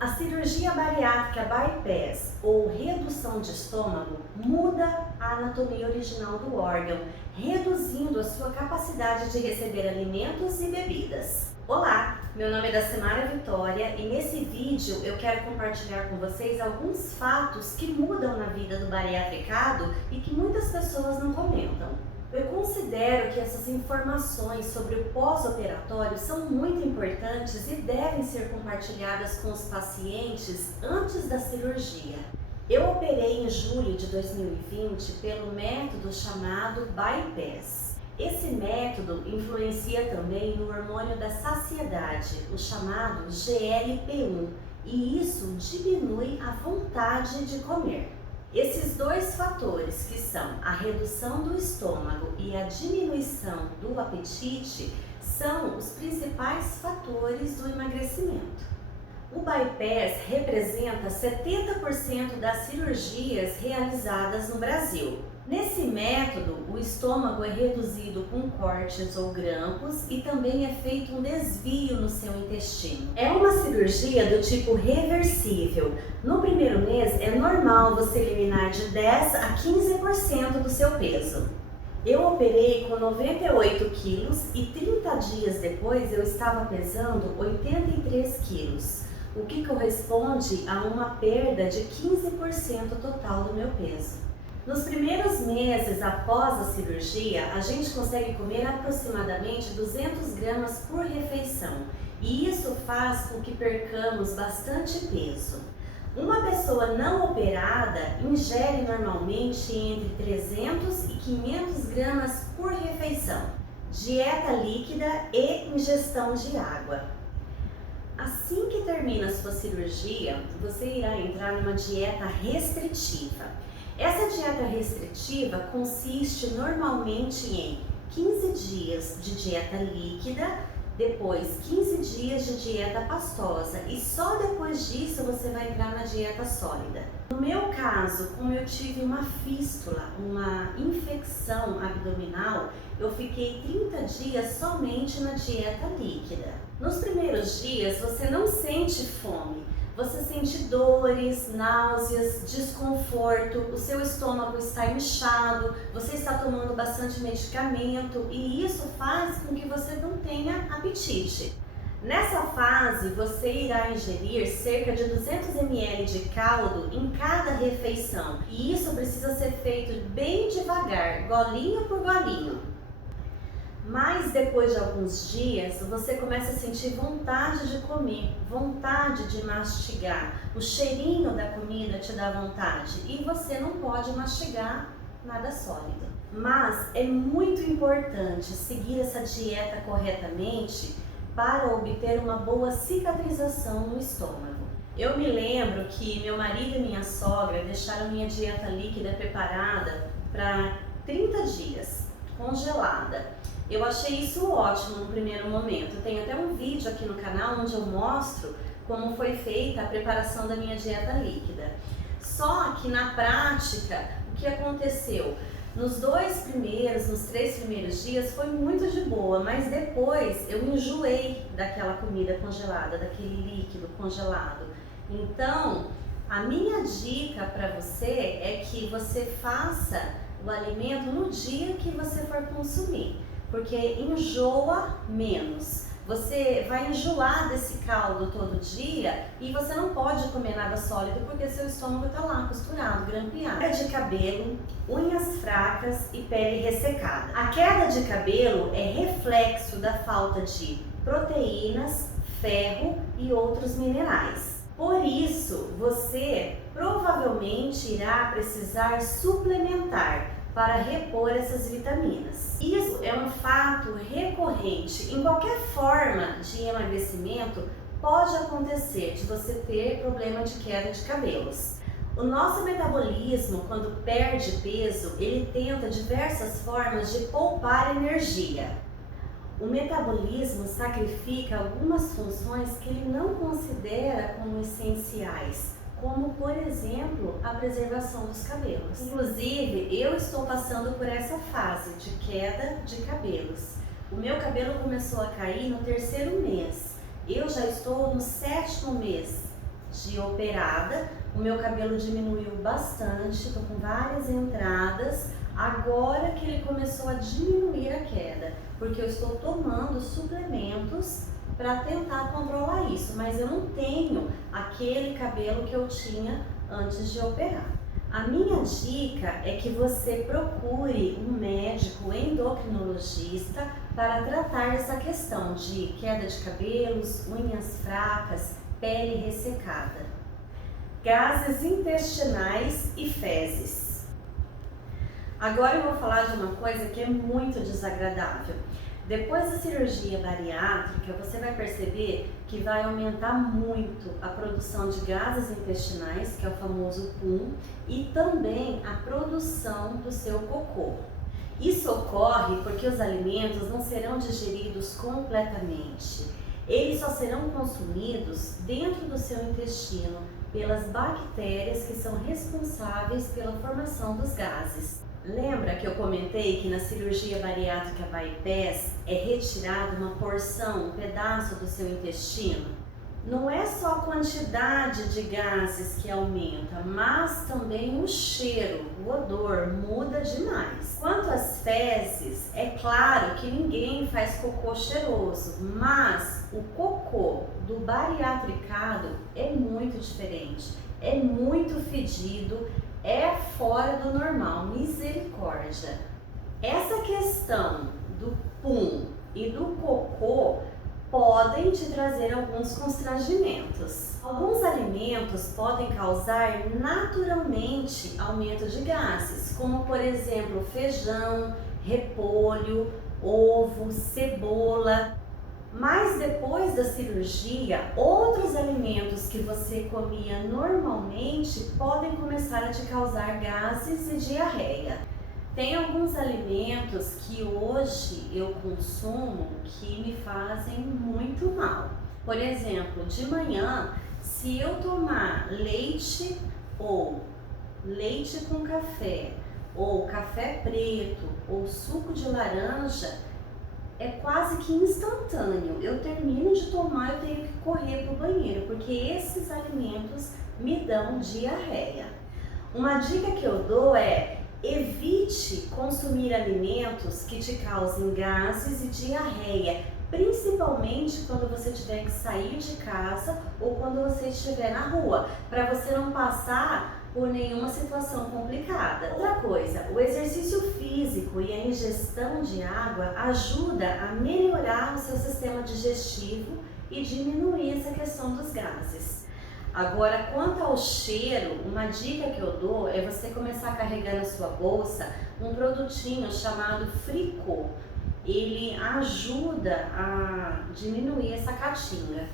A cirurgia bariátrica bypass ou redução de estômago muda a anatomia original do órgão, reduzindo a sua capacidade de receber alimentos e bebidas. Olá, meu nome é Dacemara Vitória e nesse vídeo eu quero compartilhar com vocês alguns fatos que mudam na vida do bariatricado e que muitas pessoas não comentam. Eu considero que essas informações sobre o pós-operatório são muito importantes e devem ser compartilhadas com os pacientes antes da cirurgia. Eu operei em julho de 2020 pelo método chamado bypass. Esse método influencia também no hormônio da saciedade, o chamado GLP-1, e isso diminui a vontade de comer. Esses dois fatores, que são a redução do estômago e a diminuição do apetite, são os principais fatores do emagrecimento. O bypass representa 70% das cirurgias realizadas no Brasil. Nesse método, o estômago é reduzido com cortes ou grampos e também é feito um desvio no seu intestino. É uma cirurgia do tipo reversível. No primeiro mês, é normal você eliminar de 10 a 15% do seu peso. Eu operei com 98 quilos e 30 dias depois eu estava pesando 83 quilos, o que corresponde a uma perda de 15% total do meu peso. Nos primeiros meses após a cirurgia, a gente consegue comer aproximadamente 200 gramas por refeição e isso faz com que percamos bastante peso. Uma pessoa não operada ingere normalmente entre 300 e 500 gramas por refeição, dieta líquida e ingestão de água. Assim que termina a sua cirurgia, você irá entrar numa dieta restritiva. Essa dieta restritiva consiste normalmente em 15 dias de dieta líquida, depois 15 dias de dieta pastosa e só depois disso você vai entrar na dieta sólida. No meu caso, como eu tive uma fístula, uma infecção abdominal, eu fiquei 30 dias somente na dieta líquida. Nos primeiros dias você não sente fome. Você sente dores, náuseas, desconforto, o seu estômago está inchado, você está tomando bastante medicamento e isso faz com que você não tenha apetite. Nessa fase, você irá ingerir cerca de 200 ml de caldo em cada refeição e isso precisa ser feito bem devagar, golinho por golinho. Mas depois de alguns dias, você começa a sentir vontade de comer, vontade de mastigar. O cheirinho da comida te dá vontade e você não pode mastigar nada sólido. Mas é muito importante seguir essa dieta corretamente para obter uma boa cicatrização no estômago. Eu me lembro que meu marido e minha sogra deixaram minha dieta líquida preparada para 30 dias, congelada. Eu achei isso ótimo no primeiro momento. Eu tenho até um vídeo aqui no canal onde eu mostro como foi feita a preparação da minha dieta líquida. Só que na prática, o que aconteceu? Nos 3 primeiros dias foi muito de boa, mas depois eu enjoei daquela comida congelada, daquele líquido congelado. Então, a minha dica para você é que você faça o alimento no dia que você for consumir, porque enjoa menos. Você vai enjoar desse caldo todo dia e você não pode comer nada sólido porque seu estômago está lá costurado, grampeado. Queda de cabelo, unhas fracas e pele ressecada. A queda de cabelo é reflexo da falta de proteínas, ferro e outros minerais. Por isso, você provavelmente irá precisar suplementar para repor essas vitaminas. Isso é um fato recorrente. Em qualquer forma de emagrecimento, pode acontecer de você ter problema de queda de cabelos. O nosso metabolismo, quando perde peso, ele tenta diversas formas de poupar energia. O metabolismo sacrifica algumas funções que ele não considera como essenciais, como por exemplo a preservação dos cabelos. Inclusive, eu estou passando por essa fase de queda de cabelos. O meu cabelo começou a cair no 3º mês. Eu já estou no 7º mês de operada, o meu cabelo diminuiu bastante, tô com várias entradas. Agora que ele começou a diminuir a queda, porque eu estou tomando suplementos para tentar controlar isso, mas eu não tenho aquele cabelo que eu tinha antes de operar. A minha dica é que você procure um médico endocrinologista para tratar essa questão de queda de cabelos, unhas fracas, pele ressecada. Gases intestinais e fezes. Agora eu vou falar de uma coisa que é muito desagradável. Depois da cirurgia bariátrica, você vai perceber que vai aumentar muito a produção de gases intestinais, que é o famoso pum, e também a produção do seu cocô. Isso ocorre porque os alimentos não serão digeridos completamente. Eles só serão consumidos dentro do seu intestino pelas bactérias que são responsáveis pela formação dos gases. Lembra que eu comentei que na cirurgia bariátrica bypass é retirada uma porção, um pedaço do seu intestino? Não é só a quantidade de gases que aumenta, mas também o cheiro, o odor muda demais. Quanto às fezes, é claro que ninguém faz cocô cheiroso, mas o cocô do bariatricado é muito diferente, é muito fedido, é fora do normal, misericórdia. Essa questão do pum e do cocô podem te trazer alguns constrangimentos. Alguns alimentos podem causar naturalmente aumento de gases, como por exemplo feijão, repolho, ovo, cebola. Mas depois da cirurgia, outros alimentos que você comia normalmente podem começar a te causar gases e diarreia. Tem alguns alimentos que hoje eu consumo que me fazem muito mal. Por exemplo, de manhã, se eu tomar leite ou leite com café, ou café preto, ou suco de laranja, é quase que instantâneo. Eu termino de tomar, eu tenho que correr para o banheiro, porque esses alimentos me dão diarreia. Uma dica que eu dou é: evite consumir alimentos que te causem gases e diarreia, principalmente quando você tiver que sair de casa ou quando você estiver na rua, para você não passar por nenhuma situação complicada. Outra coisa, o exercício físico e a ingestão de água ajuda a melhorar o seu sistema digestivo e diminuir essa questão dos gases. Agora, quanto ao cheiro, uma dica que eu dou é você começar a carregar na sua bolsa um produtinho chamado Fricô. Ele ajuda a diminuir essa catinga.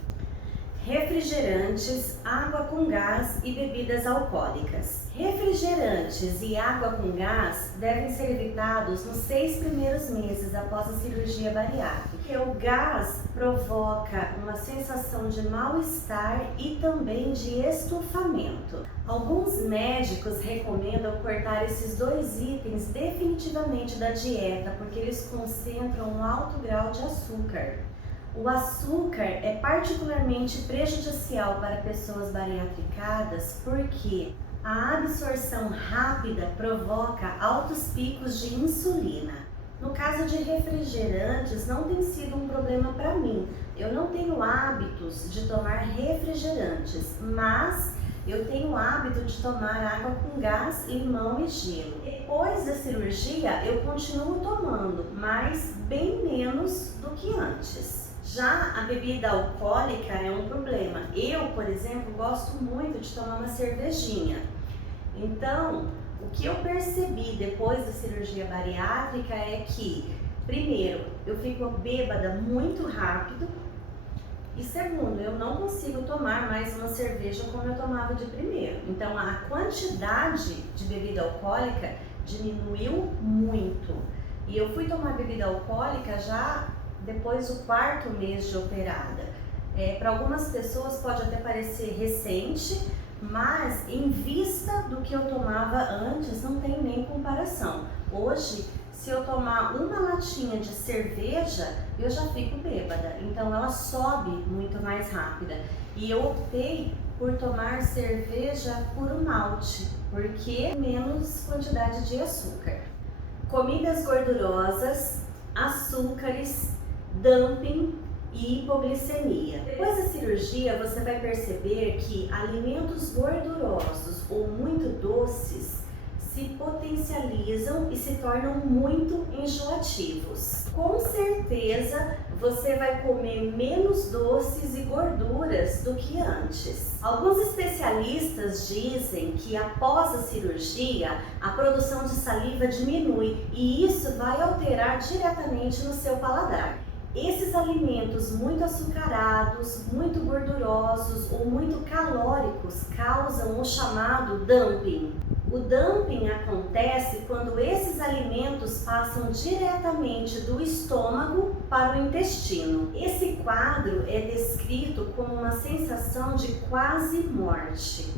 Refrigerantes, água com gás e bebidas alcoólicas. Refrigerantes e água com gás devem ser evitados nos 6 primeiros meses após a cirurgia bariátrica, porque o gás provoca uma sensação de mal-estar e também de estufamento. Alguns médicos recomendam cortar esses dois itens definitivamente da dieta, porque eles concentram um alto grau de açúcar. O açúcar é particularmente prejudicial para pessoas bariatricadas porque a absorção rápida provoca altos picos de insulina. No caso de refrigerantes, não tem sido um problema para mim. Eu não tenho hábitos de tomar refrigerantes, mas eu tenho o hábito de tomar água com gás, limão e gelo. Depois da cirurgia, eu continuo tomando, mas bem menos do que antes. Já a bebida alcoólica é um problema. Eu, por exemplo, gosto muito de tomar uma cervejinha. Então, o que eu percebi depois da cirurgia bariátrica é que, primeiro, eu fico bêbada muito rápido e segundo, eu não consigo tomar mais uma cerveja como eu tomava de primeiro. Então, a quantidade de bebida alcoólica diminuiu muito. E eu fui tomar bebida alcoólica já depois do 4º mês de operada. Para algumas pessoas pode até parecer recente, mas em vista do que eu tomava antes, não tem nem comparação. Hoje, se eu tomar uma latinha de cerveja, eu já fico bêbada, então ela sobe muito mais rápida. E eu optei por tomar cerveja puro malte, porque menos quantidade de açúcar. Comidas gordurosas, açúcares, dumping e hipoglicemia. Depois da cirurgia, você vai perceber que alimentos gordurosos ou muito doces se potencializam e se tornam muito enjoativos. Com certeza, você vai comer menos doces e gorduras do que antes. Alguns especialistas dizem que após a cirurgia, a produção de saliva diminui e isso vai alterar diretamente no seu paladar. Esses alimentos muito açucarados, muito gordurosos ou muito calóricos causam o chamado dumping. O dumping acontece quando esses alimentos passam diretamente do estômago para o intestino. Esse quadro é descrito como uma sensação de quase morte.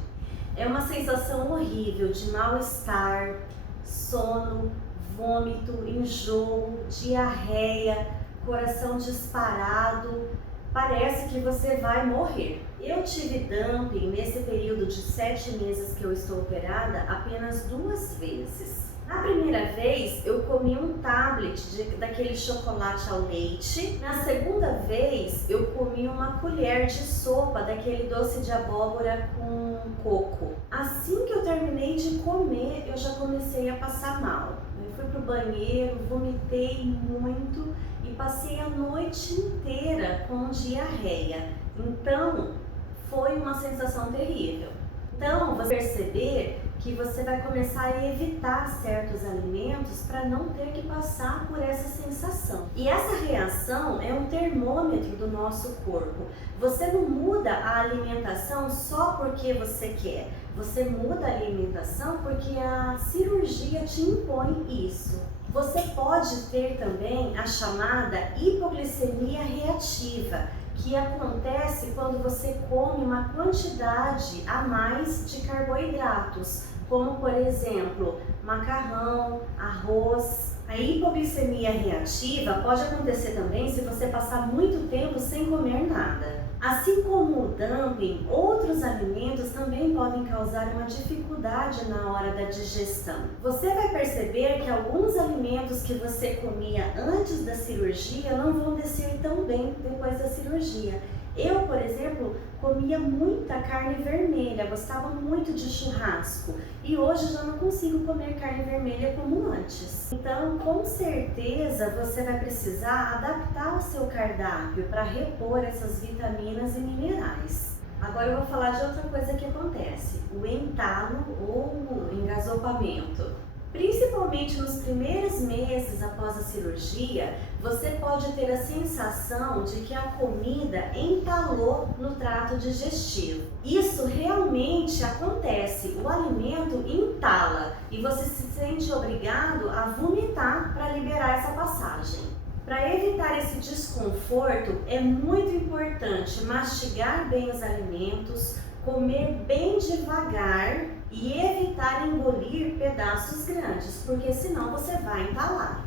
É uma sensação horrível de mal-estar, sono, vômito, enjoo, diarreia, coração disparado, parece que você vai morrer. Eu tive dumping nesse período de 7 meses que eu estou operada apenas 2 vezes. Na primeira vez eu comi um tablet daquele chocolate ao leite. Na segunda vez eu comi uma colher de sopa daquele doce de abóbora com coco. Assim que eu terminei de comer, eu já comecei a passar mal. Eu fui pro banheiro, vomitei muito e passei a noite inteira com diarreia. Então, foi uma sensação terrível. Então, você perceber que você vai começar a evitar certos alimentos para não ter que passar por essa sensação. E essa reação é um termômetro do nosso corpo. Você não muda a alimentação só porque você quer. Você muda a alimentação porque a cirurgia te impõe isso. Você pode ter também a chamada hipoglicemia reativa, que acontece quando você come uma quantidade a mais de carboidratos, como por exemplo, macarrão, arroz. A hipoglicemia reativa pode acontecer também se você passar muito tempo sem comer nada. Assim como o dumping, outros alimentos também podem causar uma dificuldade na hora da digestão. Você vai perceber que alguns alimentos que você comia antes da cirurgia não vão descer tão bem depois da cirurgia. Eu, por exemplo, comia muita carne vermelha, gostava muito de churrasco e hoje já não consigo comer carne vermelha como antes. Então, com certeza, você vai precisar adaptar o seu cardápio para repor essas vitaminas e minerais. Agora eu vou falar de outra coisa que acontece, o entalo ou o engasopamento. Principalmente nos primeiros meses após a cirurgia, você pode ter a sensação de que a comida entalou no trato digestivo. Isso realmente acontece, o alimento entala e você se sente obrigado a vomitar para liberar essa passagem. Para evitar esse desconforto, é muito importante mastigar bem os alimentos, comer bem devagar e evitar engolir pedaços grandes, porque senão você vai entalar.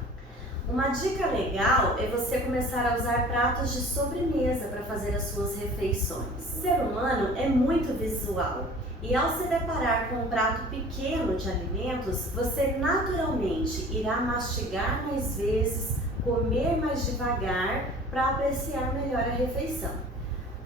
Uma dica legal é você começar a usar pratos de sobremesa para fazer as suas refeições. O ser humano é muito visual e ao se deparar com um prato pequeno de alimentos, você naturalmente irá mastigar mais vezes, comer mais devagar para apreciar melhor a refeição.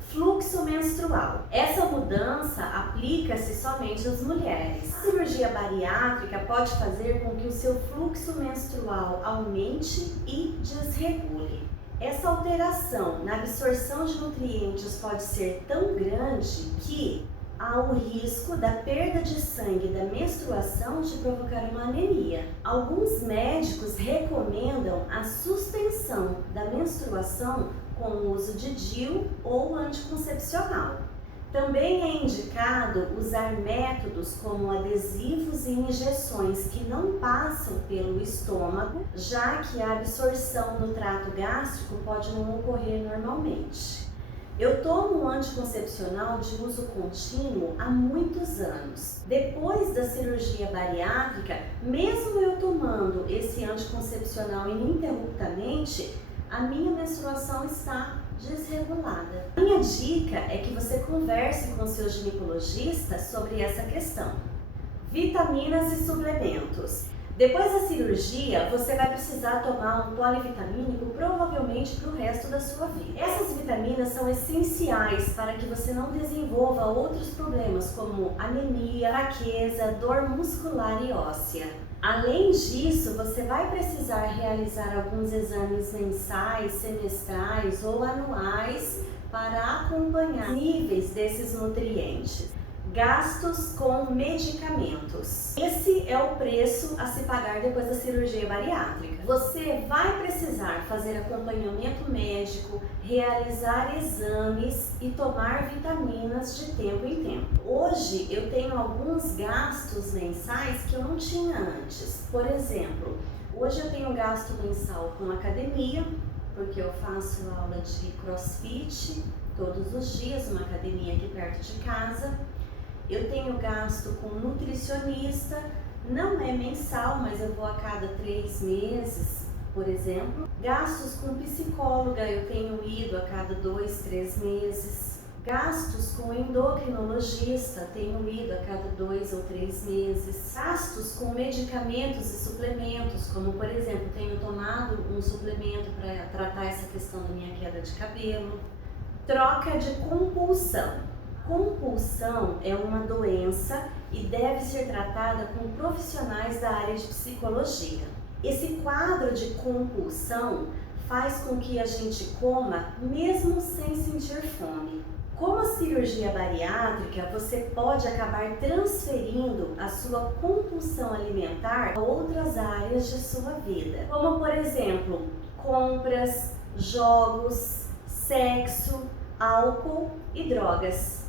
Fluxo menstrual. Essa mudança aplica-se somente às mulheres. A cirurgia bariátrica pode fazer com que o seu fluxo menstrual aumente e desregule. Essa alteração na absorção de nutrientes pode ser tão grande que há o risco da perda de sangue da menstruação te provocar uma anemia. Alguns médicos recomendam a suspensão da menstruação com o uso de DIU ou anticoncepcional. Também é indicado usar métodos como adesivos e injeções que não passam pelo estômago, já que a absorção no trato gástrico pode não ocorrer normalmente. Eu tomo um anticoncepcional de uso contínuo há muitos anos. Depois da cirurgia bariátrica, mesmo eu tomando esse anticoncepcional ininterruptamente, a minha menstruação está desregulada. Minha dica é que você converse com o seu ginecologista sobre essa questão. Vitaminas e suplementos. Depois da cirurgia, você vai precisar tomar um polivitamínico provavelmente para o resto da sua vida. Essas vitaminas são essenciais para que você não desenvolva outros problemas como anemia, fraqueza, dor muscular e óssea. Além disso, você vai precisar realizar alguns exames mensais, semestrais ou anuais para acompanhar os níveis desses nutrientes. Gastos com medicamentos. Esse é o preço a se pagar depois da cirurgia bariátrica. Você vai precisar fazer acompanhamento médico, realizar exames e tomar vitaminas de tempo em tempo. Hoje eu tenho alguns gastos mensais que eu não tinha antes. Por exemplo, hoje eu tenho gasto mensal com academia, porque eu faço aula de CrossFit todos os dias, numa academia aqui perto de casa. Eu tenho gasto com nutricionista, não é mensal, mas eu vou a cada 3 meses, por exemplo. Gastos com psicóloga, eu tenho ido a cada 2, 3 meses. Gastos com endocrinologista, tenho ido a cada 2 ou 3 meses. Gastos com medicamentos e suplementos, como por exemplo, tenho tomado um suplemento para tratar essa questão da minha queda de cabelo. Troca de compulsão. Compulsão é uma doença e deve ser tratada com profissionais da área de psicologia. Esse quadro de compulsão faz com que a gente coma mesmo sem sentir fome. Com a cirurgia bariátrica, você pode acabar transferindo a sua compulsão alimentar a outras áreas de sua vida, como por exemplo, compras, jogos, sexo, álcool e drogas.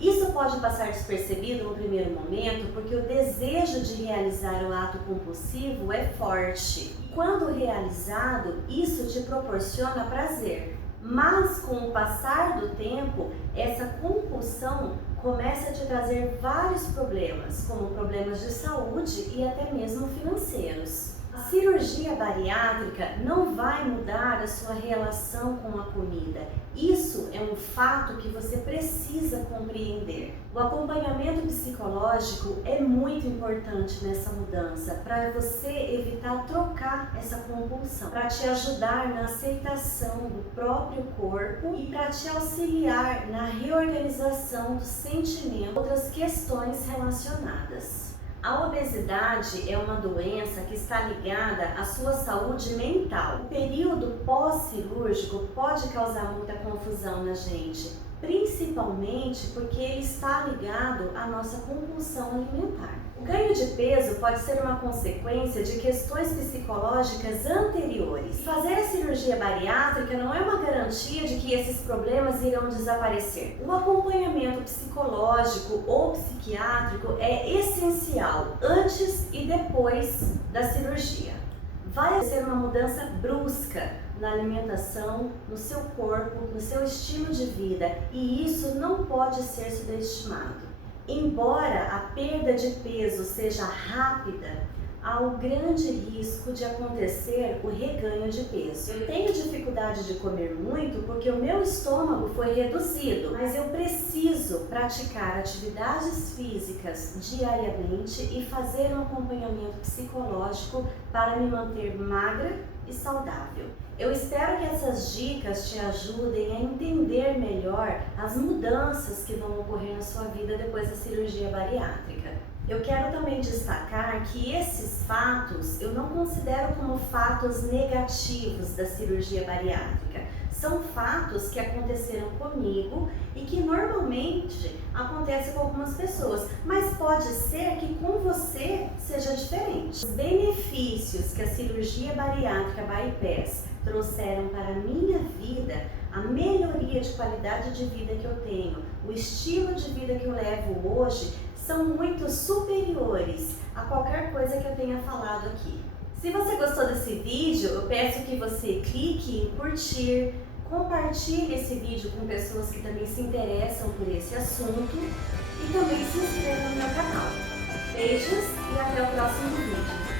Isso pode passar despercebido no primeiro momento porque o desejo de realizar o ato compulsivo é forte. Quando realizado, isso te proporciona prazer. Mas com o passar do tempo, essa compulsão começa a te trazer vários problemas, como problemas de saúde e até mesmo financeiros. A cirurgia bariátrica não vai mudar a sua relação com a comida. Isso é um fato que você precisa compreender. O acompanhamento psicológico é muito importante nessa mudança, para você evitar trocar essa compulsão, para te ajudar na aceitação do próprio corpo e para te auxiliar na reorganização dos sentimentos e outras questões relacionadas. A obesidade é uma doença que está ligada à sua saúde mental. O período pós-cirúrgico pode causar muita confusão na gente, principalmente porque ele está ligado à nossa compulsão alimentar. O ganho de peso pode ser uma consequência de questões psicológicas anteriores. Fazer a cirurgia bariátrica não é uma garantia de que esses problemas irão desaparecer. O acompanhamento psicológico ou psiquiátrico é essencial antes e depois da cirurgia. Vai ser uma mudança brusca na alimentação, no seu corpo, no seu estilo de vida, e isso não pode ser subestimado. Embora a perda de peso seja rápida, há o grande risco de acontecer o reganho de peso. Eu tenho dificuldade de comer muito porque o meu estômago foi reduzido, mas eu preciso praticar atividades físicas diariamente e fazer um acompanhamento psicológico para me manter magra e saudável. Eu espero que essas dicas te ajudem a entender melhor as mudanças que vão ocorrer na sua vida depois da cirurgia bariátrica. Eu quero também destacar que esses fatos eu não considero como fatos negativos da cirurgia bariátrica. São fatos que aconteceram comigo e que normalmente acontecem com algumas pessoas, mas pode ser que com você seja diferente. Os benefícios que a cirurgia bariátrica bypass trouxeram para a minha vida, a melhoria de qualidade de vida que eu tenho, o estilo de vida que eu levo hoje, são muito superiores a qualquer coisa que eu tenha falado aqui. Se você gostou desse vídeo, eu peço que você clique em curtir, compartilhe esse vídeo com pessoas que também se interessam por esse assunto e também se inscreva no meu canal. Beijos e até o próximo vídeo.